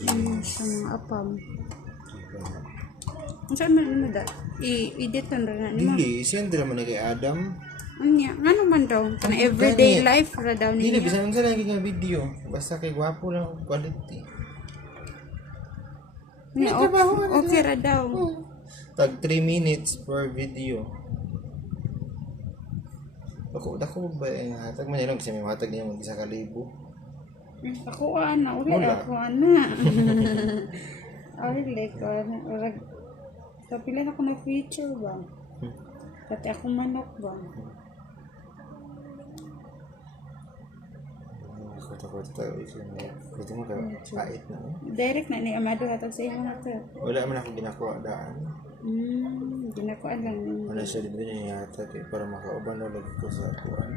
Sa mga apam. Kung saan man da? I-edit na nimo. Dili, send naman na kay Adam. Anya, ngano man daw? Kana everyday life ra daw Dili, niya. bisan sa lagi nga video. Basta kay gwapo lang ang quality. Nya, okay ra daw. Tag 3 minutes per video. Dako ba yung hatag man yun kasi may hatag niya mag-1,000. Ako ana, uli Wala. ako ana. Uli ko ana. Kapila na ko na feature ba? Pati ako manok ba? Ako tayo ito mo kait na. Direct na ni Amado hatag sa imo na to. Wala man ako ginakuha daan. Ginakuan lang ninyo. Wala siya din niya hatag para makauban na lagi ko sa kuan.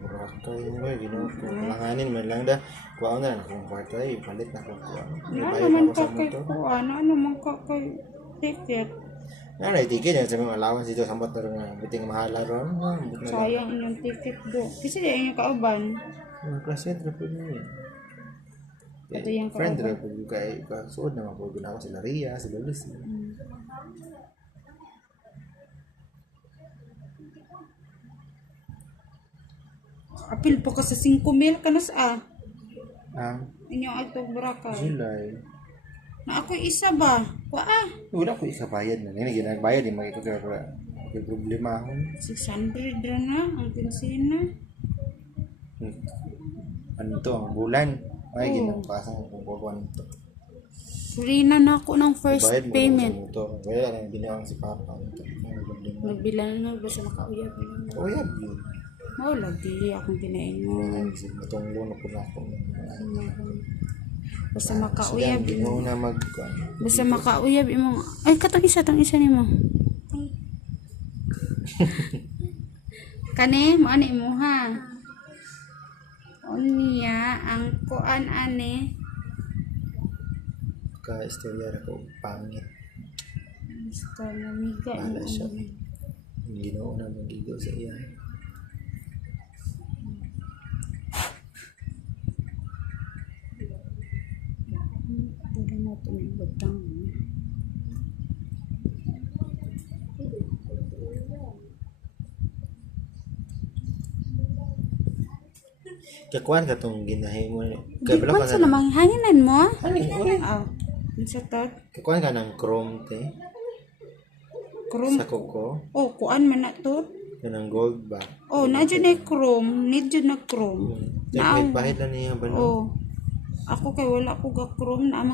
Burakay mo ginawa ko. Langanin man lang da. Kuha na lang kung kwartay palit na ko kuan. Ano naman ka kay kuan? Ano naman ka kay ticket? Ano na ticket yan sa mga allowance dito sa motor nga biting mahala ron. Sayang inyong ticket do. Kasi di inyong kauban. Mga klase trapod niya. Ito yung friend kauban. trapod yung kay kasuod na mapagod ako sila Ria, sila Lucy. Apil po ka sa 5,000 kanas inyong agtog Boracay. July. Na ako isa ba? Wala ko ikabayad na. Hindi ginagbayad. Hindi magkakaya problema ako. 600 ra na ang pinsina. Ano to? Ang bulan. Ay, ginagpasang kung buwan to. Free na ako ng first Bayad mo payment. naman sa motor. Kaya lang ginawang si Papa. Nagbilan na basta makauyab na. Oh, yeah, yun. Oh, lagi akong kinaingon. Itong loan ako na ako. Basta makauyab Hindi mo imo. na Basta makauyab imo. Ay katong isa nimo. Kani mo ani mo ha. Unya ang kuan ani. Ka-istorya na ko pangit. Basta namiga Wala siya. imo. Hindi ginawa na magigaw sa iya. Pwede na ito may butang. Kakuan ka itong ginahin mo. Di ba sa namang hanginan mo? Ano yun? Sa tot. Kakuan ka ng chrome te. Chrome. Sa kuko. Oh, kuan man na to. Ka ng gold ba? Oh, na dyan ay chrome. Need dyan na chrome. Kahit bahid na niya ba no? Oh. Ako kay wala ko ga chrome na